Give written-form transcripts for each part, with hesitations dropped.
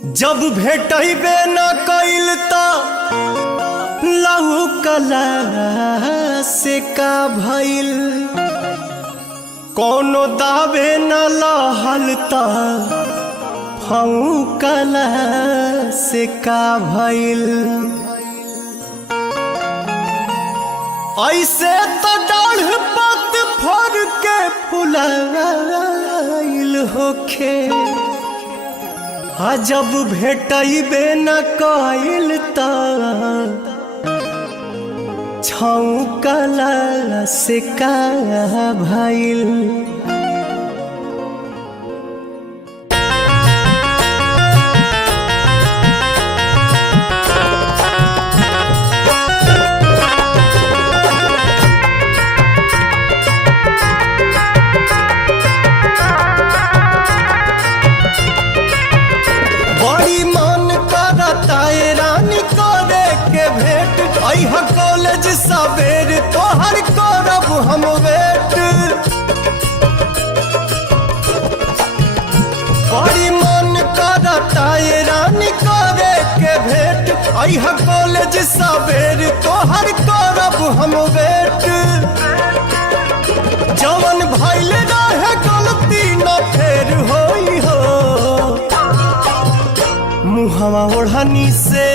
जब भेटबे न कइल त लहू कला से का भइल, कोनो दावे न लहल त फऊ कला से का भइल। ऐसे तो डाढ़ पत फर के फुलाइल होखे, जब भेटबे न कइल त छौकला से का भइल। कॉलेज सवेर तोहर करब हम वेट, बड़ी मन करता ये रानी करे के भेंट। अह कॉलेज सवेर तोहर करब हम वेट, जवन भइल रहे गलती न फेर होई हो। मुहवा ओढ़नी से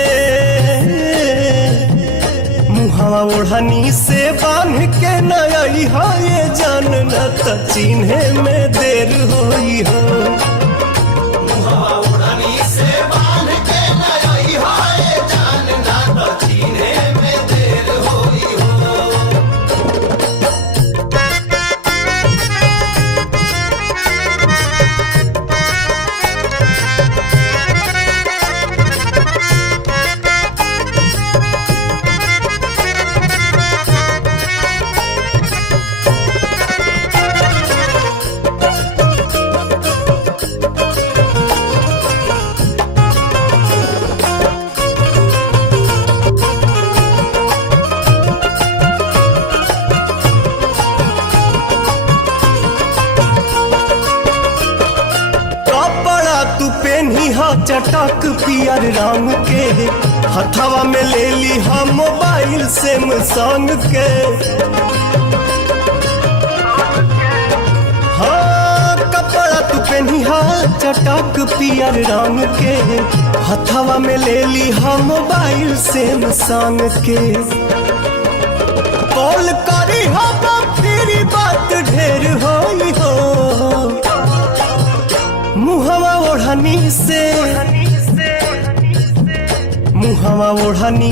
ओढ़नी से बांध के नई हो, ये जान न त चिन्हे में देर होई हो। ओढ़नी से बांध के नई हो, ये जान न त चिन्हे में देर होई हो। चटक पियर रंग के हथवा में ले ली हम मोबाइल सैमसंग के। हाँ कपड़ा तू पहनी चटक पियर रंग के हथवा में ले ली हम मोबाइल सैमसंग के। कॉल करी हम फिर बात ढेर होई हो। मुहवा ओढ़नी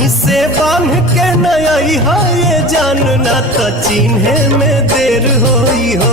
से बांध के नई हो, ये जान न त चिन्हे में देर होई हो।